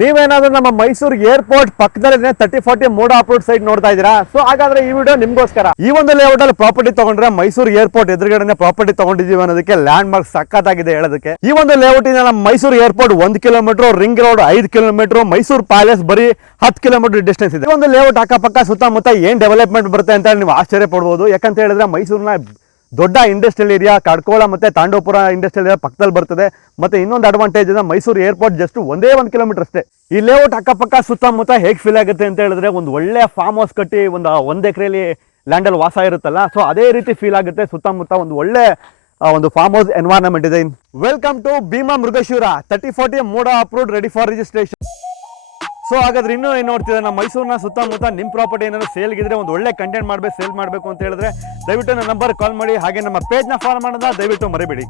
ನೀವೇನಾದ್ರೂ ನಮ್ಮ ಮೈಸೂರು ಏರ್ಪೋರ್ಟ್ ಪಕ್ಕದಲ್ಲಿನೇ 30-40 ಮೋಡ ಅಪ್ರೋಡ್ ಸೈಟ್ ನೋಡ್ತಾ ಇದ್ದೀರಾ? ಸೊ ಹಾಗಾದ್ರೆ ಈ ವಿಡಿಯೋ ನಿಮ್ಗೋಸ್ಕರ. ಈ ಒಂದು ಲೇಔಟ್ ಅಲ್ಲಿ ಪ್ರಾಪರ್ಟಿ ತಗೊಂಡ್ರೆ ಮೈಸೂರು ಏರ್ಪೋರ್ಟ್ ಎದುರುಗಡೆ ಪ್ರಾಪರ್ಟಿ ತಗೊಂಡಿದೀವಿ ಅನ್ನೋದಕ್ಕೆ ಲ್ಯಾಂಡ್ ಮಾರ್ಕ್ ಸಕ್ಕತ್ತಾಗಿದೆ ಹೇಳೋದಕ್ಕೆ. ಈ ಒಂದು ಲೇಔಟ್ ಇಂದ ನಮ್ಮ Mysuru airport 1 kilometre, ring road 5 kilometre, Mysuru palace ಬರೀ 10 ಕಿಲೋಮೀಟರ್ ಡಿಸ್ಟೆನ್ಸ್ ಇದೆ. ಈ ಒಂದು ಲೇಔಟ್ ಅಕ್ಕಪಕ್ಕ ಸುತ್ತಮುತ್ತ ಏನ್ ಡೆವಲಪ್ಮೆಂಟ್ ಬರುತ್ತೆ ಅಂತ ನೀವು ಆಶ್ಚರ್ಯ ಪಡ್ಬೋದು. ಯಾಕಂತ ಹೇಳಿದ್ರೆ ಮೈಸೂರಿನ ದೊಡ್ಡ ಇಂಡಸ್ಟ್ರಿಯಲ್ ಏರಿಯಾ ಕಡ್ಕೋಳ ಮತ್ತೆ ತಾಂಡವಪುರ ಇಂಡಸ್ಟ್ರಿಯಲ್ ಏರಿಯಾ ಪಕ್ಕದಲ್ಲಿ ಬರ್ತದೆ. ಮತ್ತೆ ಇನ್ನೊಂದು ಅಡ್ವಾಂಟೇಜ್ ಇದೆ, ಮೈಸೂರು ಏರ್ಪೋರ್ಟ್ ಜಸ್ಟ್ 1 ಕಿಲೋಮೀಟರ್ ಅಷ್ಟೇ. ಈ ಲೇಔಟ್ ಅಕ್ಕಪಕ್ಕ ಸುತ್ತಮುತ್ತ ಹೇಗೆ ಫೀಲ್ ಆಗುತ್ತೆ ಅಂತ ಹೇಳಿದ್ರೆ ಒಂದು ಒಳ್ಳೆ ಫಾರ್ಮ್ ಹೌಸ್ ಕಟ್ಟಿ ಒಂದು ಎಕರೆಯಲ್ಲಿ ಲ್ಯಾಂಡಲ್ಲಿ ವಾಸ ಇರುತ್ತಲ್ಲ, ಸೊ ಅದೇ ರೀತಿ ಫೀಲ್ ಆಗುತ್ತೆ. ಸುತ್ತಮುತ್ತ ಒಂದು ಒಳ್ಳೆ ಒಂದು ಫಾರ್ಮ್ ಹೌಸ್ ಎನ್ವೈರನ್ಮೆಂಟ್ ಇದೆ. ವೆಲ್ಕಮ್ ಟು ಭೀಮಾ ಮೃಗಶಿರ 30-40 ಮೋಡ approved, ready for registration. So ಹಾಗಾದ್ರೆ ಇನ್ನೂ ಏನು ನೋಡ್ತಿದ್ರೆ ನಮ್ಮ ಮೈಸೂರಿನ ಸುತ್ತಮುತ್ತ ನಿಮ್ಮ ಪ್ರಾಪರ್ಟಿ ಏನಾದ್ರು ಸೇಲ್ಗಿದ್ರೆ, ಒಂದು ಒಳ್ಳೆ ಕಂಟೆಂಟ್ ಮಾಡಬೇಕು, ಸೇಲ್ ಮಾಡಬೇಕು ಅಂತ ಹೇಳಿದ್ರೆ ದಯವಿಟ್ಟು ನನ್ನ ನಂಬರ್ ಕಾಲ್ ಮಾಡಿ. ಹಾಗೆ ನಮ್ಮ ಪೇಜ್ನ ಫಾಲೋ ಮಾಡೋದನ್ನ ದಯವಿಟ್ಟು ಮರಿಬೇಡಿ.